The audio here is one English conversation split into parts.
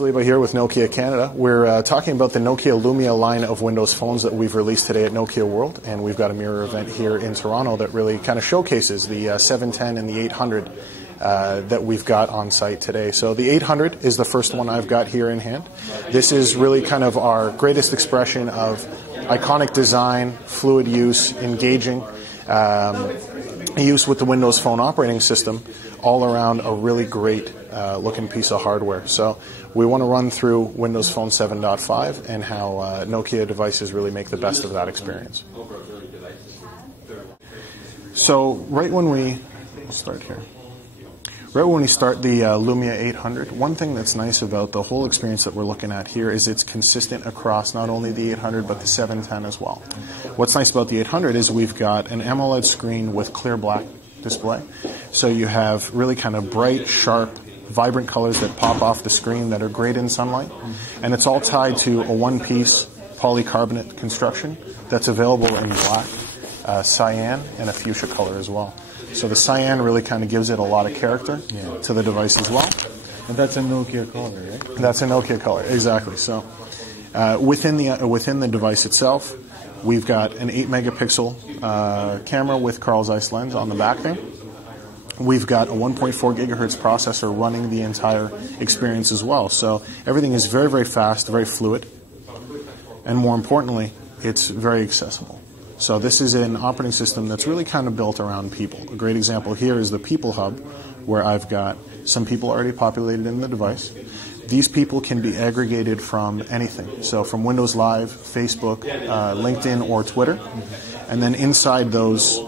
Saliba here with Nokia Canada. We're talking about the Nokia Lumia line of Windows phones that we've released today at Nokia World, and we've got a mirror event here in Toronto that really kind of showcases the 710 and the 800 that we've got on site today. So the 800 is the first one I've got here in hand. This is really kind of our greatest expression of iconic design, fluid use, engaging use with the Windows Phone operating system, all around a really great looking piece of hardware. So we want to run through Windows Phone 7.5 and how Nokia devices really make the best of that experience. So right when we start the Lumia 800, one thing that's nice about the whole experience that we're looking at here is it's consistent across not only the 800 but the 710 as well. What's nice about the 800 is we've got an AMOLED screen with clear black display. So you have really kind of bright, sharp, vibrant colors that pop off the screen that are great in sunlight. And it's all tied to a one-piece polycarbonate construction that's available in black, cyan, and a fuchsia color as well. So the cyan really kind of gives it a lot of character to the device as well. And that's a Nokia color, right? That's a Nokia color, exactly. So within the device itself, we've got an 8-megapixel camera with Carl Zeiss lens on the back there. We've got a 1.4 gigahertz processor running the entire experience as well. So everything is very, very fast, very fluid, and more importantly, it's very accessible. So this is an operating system that's really kind of built around people. A great example here is the People Hub, where I've got some people already populated in the device. These people can be aggregated from anything. So from Windows Live, Facebook, LinkedIn, or Twitter. And then inside those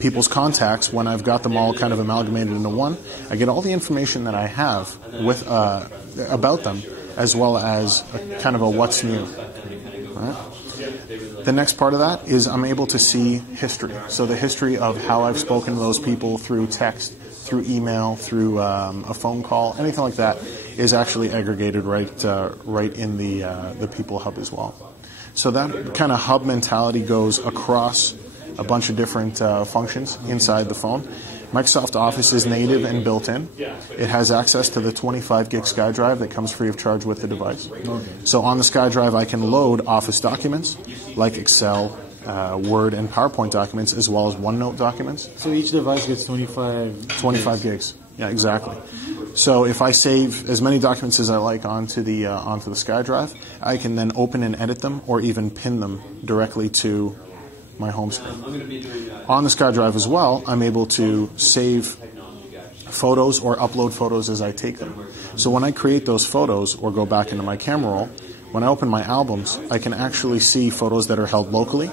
people's contacts, when I've got them all kind of amalgamated into one, I get all the information that I have with about them, as well as kind of a what's new. Right? The next part of that is I'm able to see history. So the history of how I've spoken to those people through text, through email, through a phone call, anything like that is actually aggregated right in the People Hub as well. So that kind of hub mentality goes across a bunch of different functions inside the phone. Microsoft Office is native and built in. It has access to the 25 gig SkyDrive that comes free of charge with the device. Okay. So on the SkyDrive, I can load Office documents like Excel, Word, and PowerPoint documents, as well as OneNote documents. So each device gets 25 gigs. Yeah, exactly. So if I save as many documents as I like onto the SkyDrive, I can then open and edit them, or even pin them directly to my home screen. On the SkyDrive as well, I'm able to save photos or upload photos as I take them. So when I create those photos or go back into my camera roll, when I open my albums, I can actually see photos that are held locally,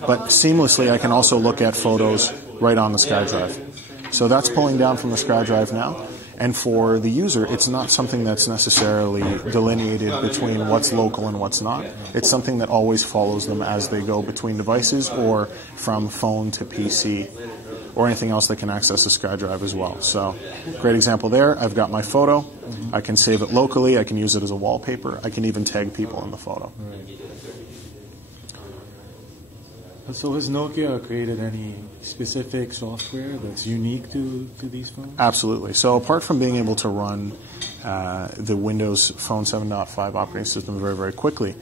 but seamlessly I can also look at photos right on the SkyDrive. So that's pulling down from the SkyDrive now. And for the user, it's not something that's necessarily delineated between what's local and what's not. It's something that always follows them as they go between devices or from phone to PC or anything else that can access the SkyDrive as well. So great example there. I've got my photo. I can save it locally. I can use it as a wallpaper. I can even tag people in the photo. So has Nokia created any specific software that's unique to these phones? Absolutely. So apart from being able to run the Windows Phone 7.5 operating system very, very quickly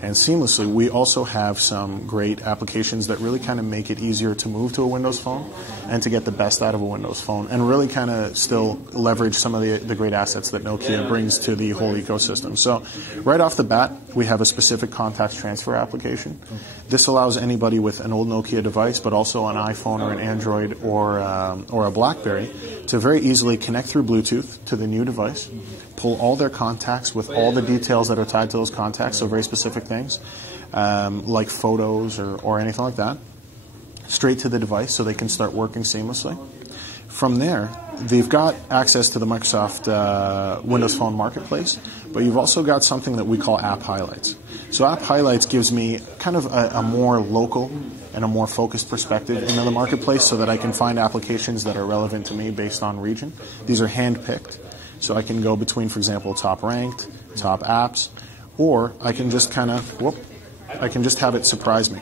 and seamlessly, we also have some great applications that really kind of make it easier to move to a Windows Phone and to get the best out of a Windows Phone and really kind of still leverage some of the great assets that Nokia brings to the whole ecosystem. So right off the bat, we have a specific contacts transfer application. This allows anybody with an old Nokia device, but also an iPhone or an Android or a BlackBerry, to very easily connect through Bluetooth to the new device, pull all their contacts with all the details that are tied to those contacts, so very specific things like photos or anything like that, straight to the device so they can start working seamlessly. From there, they've got access to the Microsoft Windows Phone Marketplace, but you've also got something that we call App Highlights. So App Highlights gives me kind of a more local and a more focused perspective into the marketplace so that I can find applications that are relevant to me based on region. These are hand-picked, so I can go between, for example, top ranked, top apps, or I can just kind of, I can just have it surprise me.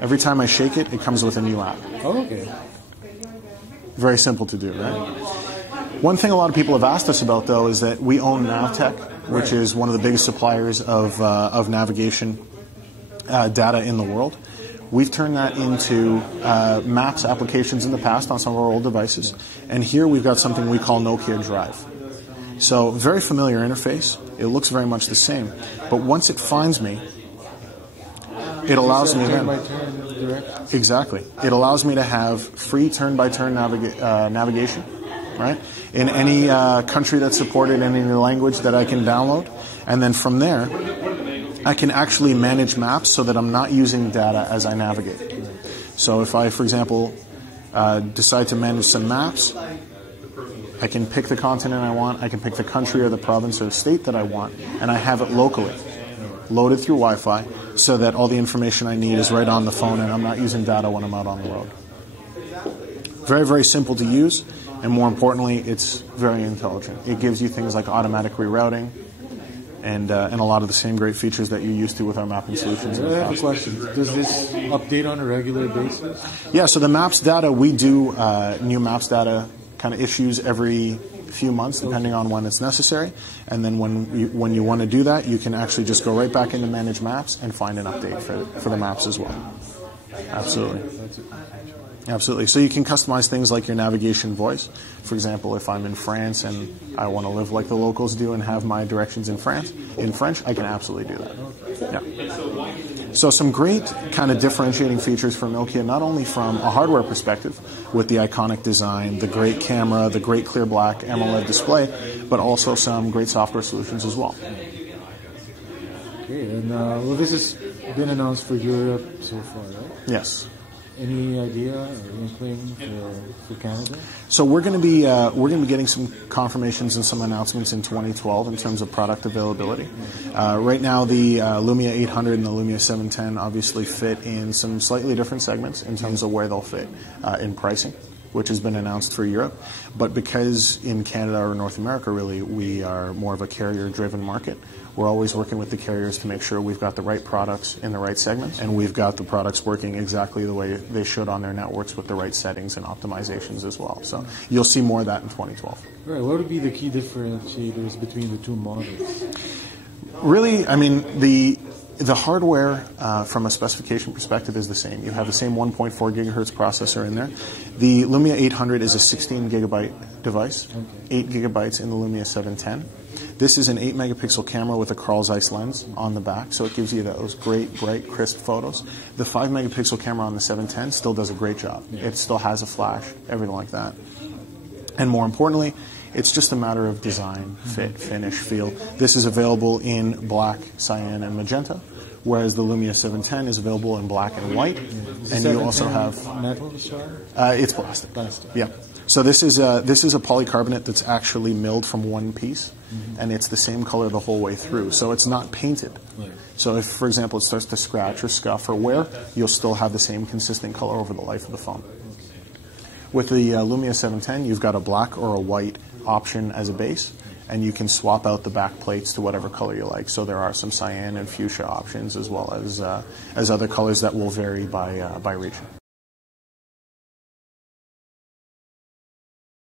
Every time I shake it, it comes with a new app. Oh, okay. Very simple to do, right? One thing a lot of people have asked us about, though, is that we own Navtech, which is one of the biggest suppliers of navigation data in the world. We've turned that into maps applications in the past on some of our old devices, and here we've got something we call Nokia Drive. So very familiar interface. It looks very much the same, but once it finds me, it allows me then. Exactly. It allows me to have free turn-by-turn navigation, right? In any country that's supported in any language that I can download, and then from there, I can actually manage maps so that I'm not using data as I navigate. So if I, for example, decide to manage some maps, I can pick the continent I want, I can pick the country or the province or the state that I want, and I have it locally, loaded through Wi-Fi, so that all the information I need is right on the phone and I'm not using data when I'm out on the road. Very, very simple to use, and more importantly, it's very intelligent. It gives you things like automatic rerouting and a lot of the same great features that you're used to with our mapping solutions. I have a question. Does this update on a regular basis? Yeah, so the maps data, we do new maps data kind of issues every few months, depending on when it's necessary. And then when you want to do that, you can actually just go right back into Manage Maps and find an update for the maps as well. Absolutely. Absolutely. So you can customize things like your navigation voice. For example, if I'm in France and I want to live like the locals do and have my directions in French, I can absolutely do that. Yeah. So some great kind of differentiating features for Nokia, not only from a hardware perspective with the iconic design, the great camera, the great clear black AMOLED display, but also some great software solutions as well. Okay, and well, this has been announced for Europe so far, right? Yes. Any idea or inkling for Canada? So we're going to be getting some confirmations and some announcements in 2012 in terms of product availability. Right now, the Lumia 800 and the Lumia 710 obviously fit in some slightly different segments in terms of where they'll fit in pricing, which has been announced for Europe. But because in Canada or North America, really, we are more of a carrier-driven market, we're always working with the carriers to make sure we've got the right products in the right segments, and we've got the products working exactly the way they should on their networks with the right settings and optimizations as well. So you'll see more of that in 2012. Right. What would be the key differentiators between the two models? Really, I mean, the hardware from a specification perspective is the same. You have the same 1.4 gigahertz processor in there. The Lumia 800 is a 16 gigabyte device, 8 gigabytes in the Lumia 710. This is an 8 megapixel camera with a Carl Zeiss lens on the back, so it gives you those great, bright, crisp photos. The 5 megapixel camera on the 710 still does a great job. It still has a flash, everything like that. And more importantly, it's just a matter of design, fit, finish, feel. This is available in black, cyan, and magenta, whereas the Lumia 710 is available in black and white. And you also have metal. It's plastic. Yeah. So this is a polycarbonate that's actually milled from one piece, and it's the same color the whole way through. So it's not painted. Right. So if, for example, it starts to scratch or scuff or wear, you'll still have the same consistent color over the life of the phone. With the Lumia 710, you've got a black or a white option as a base, and you can swap out the back plates to whatever color you like. So there are some cyan and fuchsia options, as well as other colors that will vary by region.